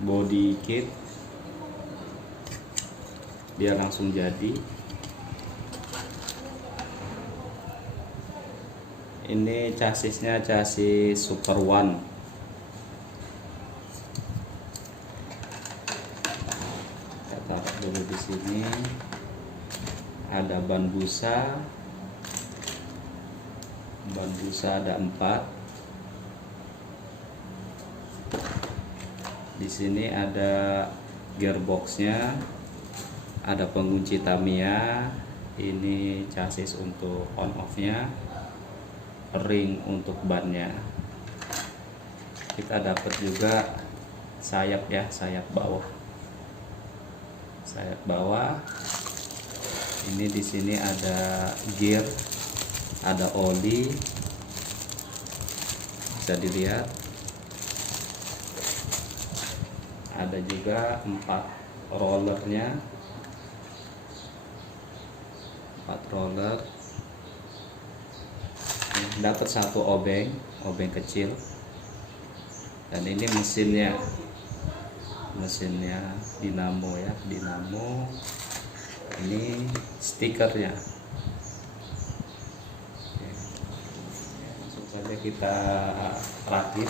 body kit, dia langsung jadi. Ini chassisnya chassis Super One. Kita taruh dulu di sini. Ada ban busa. Ban busa ada 4. Di sini ada gearboxnya, ada pengunci Tamiya. Ini chassis untuk on off-nya, ring untuk bannya. Kita dapat juga sayap ya, sayap bawah. Sayap bawah. Ini di sini ada gear, ada oli. Bisa dilihat. Ada juga 4 rollernya. 4 roller. Dapat 1 obeng kecil. Dan ini mesinnya dinamo ya, dinamo. Ini stikernya. Oke. Langsung saja kita rakit.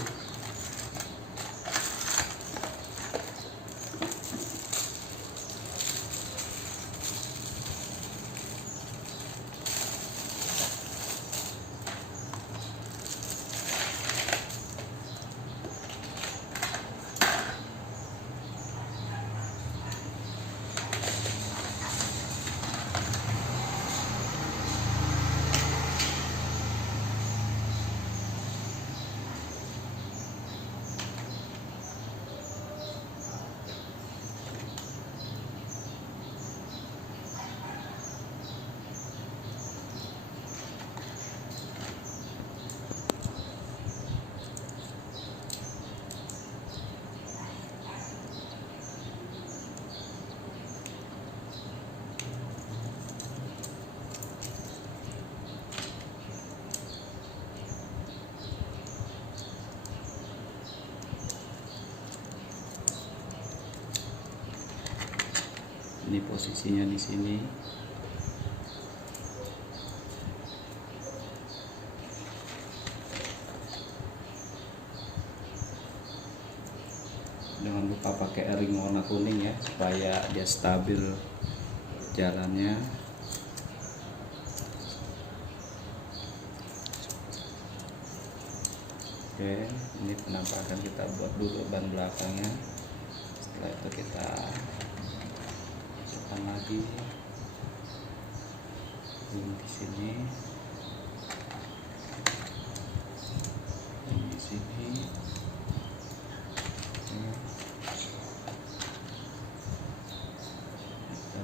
Ini posisinya di sini. Jangan lupa pakai ring warna kuning ya, supaya dia stabil jalannya. Oke, ini penampakan kita buat dulu ban belakangnya. Setelah itu kita masukkan lagi ini di sini, ini di sini.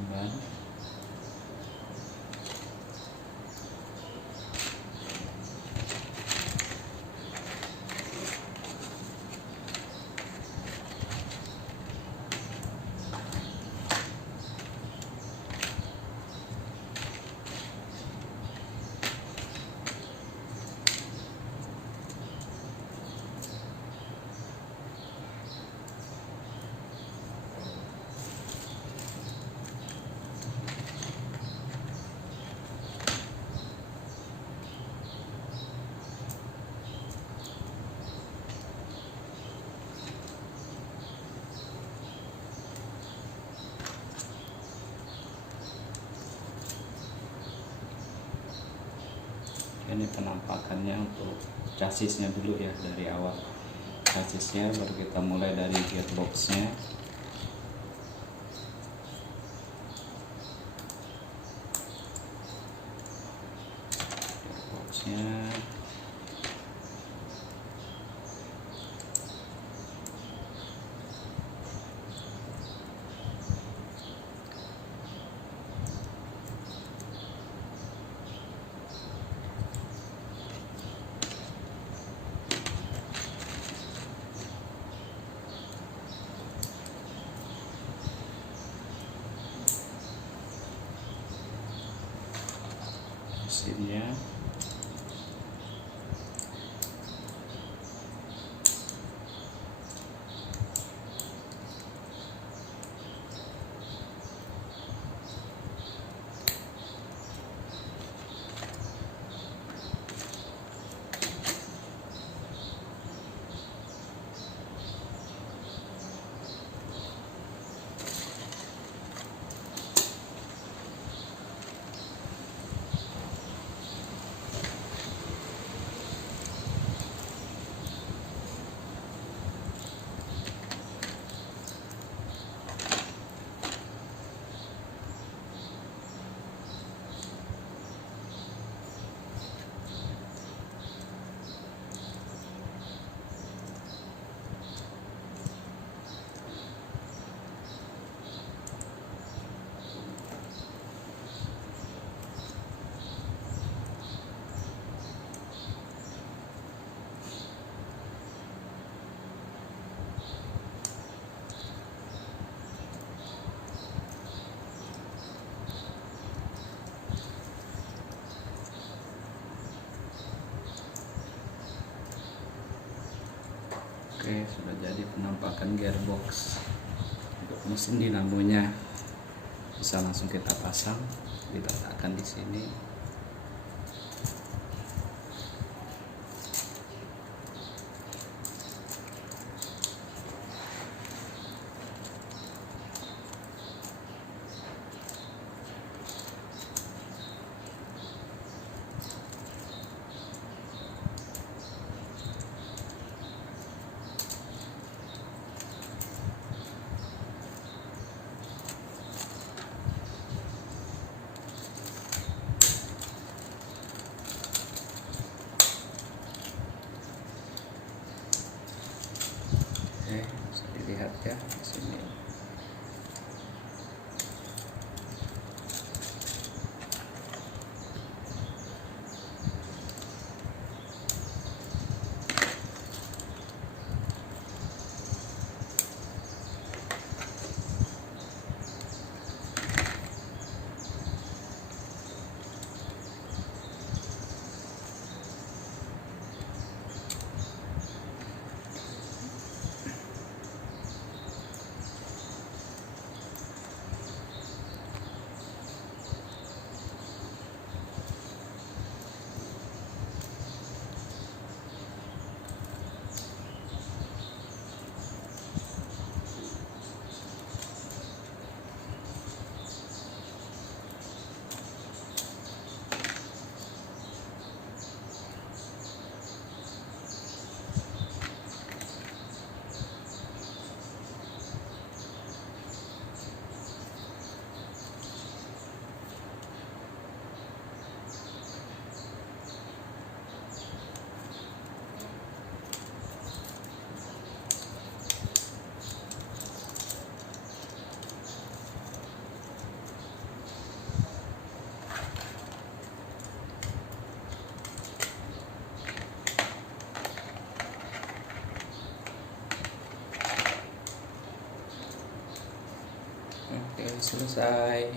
Ban. Ini penampakannya untuk chassisnya dulu ya, dari awal chassisnya, baru kita mulai dari gearboxnya. Oke, sudah jadi penampakan gearbox. Untuk mesin dinamonya bisa langsung kita pasang, diletakkan di sini. Oke, bisa dilihat ya di sini. Oke, selesai.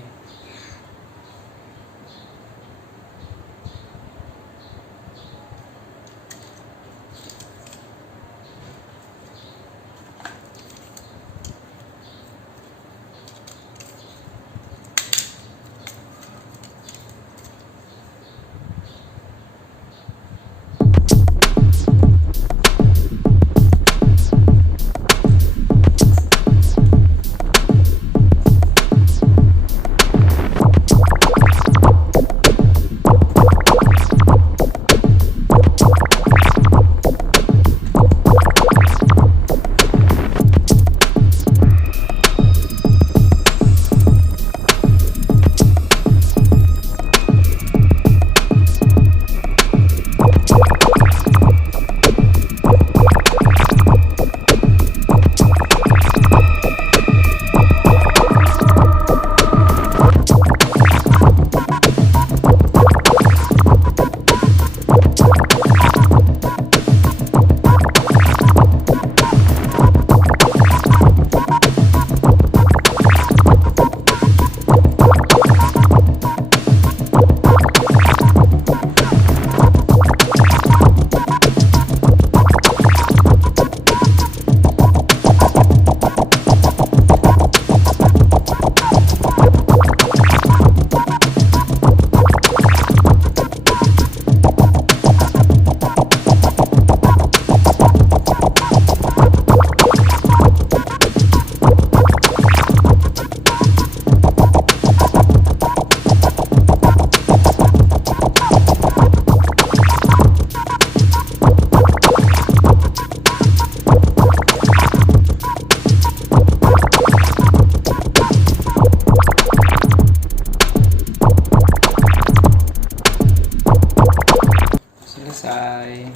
Selesai.